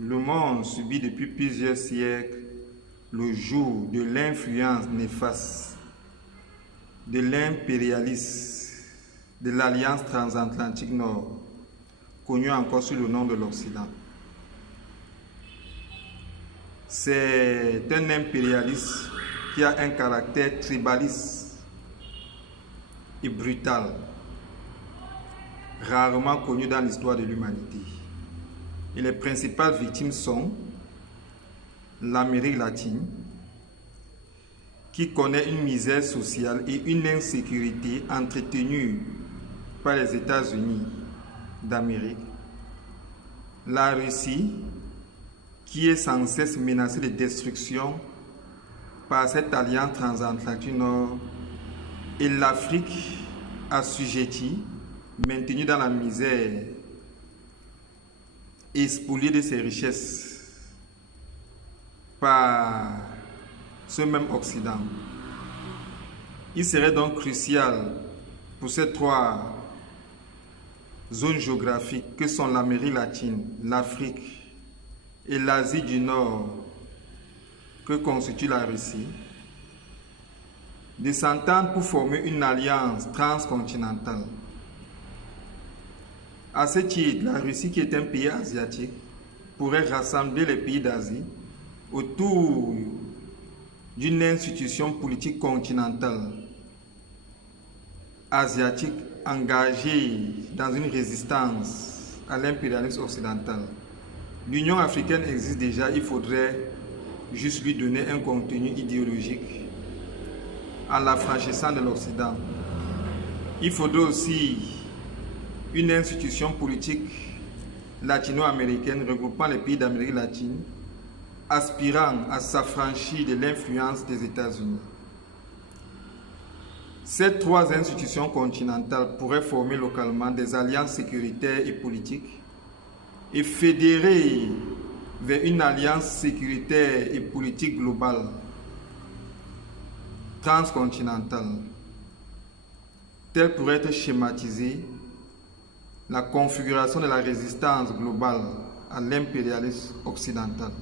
Le monde subit depuis plusieurs siècles le joug de l'influence néfaste, de l'impérialisme, de l'Alliance transatlantique Nord, connue encore sous le nom de l'Occident. C'est un impérialisme qui a un caractère tribaliste et brutal, rarement connu dans l'histoire de l'humanité. Et les principales victimes sont l'Amérique latine, qui connaît une misère sociale et une insécurité entretenue par les États-Unis d'Amérique, la Russie, qui est sans cesse menacée de destruction par cette alliance transatlantique Nord, et l'Afrique assujettie, maintenue dans la misère et spoliée de ses richesses par ce même Occident. Il serait donc crucial pour ces trois zones géographiques que sont l'Amérique latine, l'Afrique et l'Asie du Nord, que constitue la Russie, de s'entendre pour former une alliance transcontinentale. À ce titre, la Russie, qui est un pays asiatique, pourrait rassembler les pays d'Asie autour d'une institution politique continentale asiatique engagée dans une résistance à l'impérialisme occidental. L'Union africaine existe déjà, il faudrait juste lui donner un contenu idéologique en l'affranchissant de l'Occident. Il faudrait aussi une institution politique latino-américaine regroupant les pays d'Amérique latine, aspirant à s'affranchir de l'influence des États-Unis. Ces trois institutions continentales pourraient former localement des alliances sécuritaires et politiques et fédérer vers une alliance sécuritaire et politique globale, transcontinentale. Telle pourrait être schématisée la configuration de la résistance globale à l'impérialisme occidental.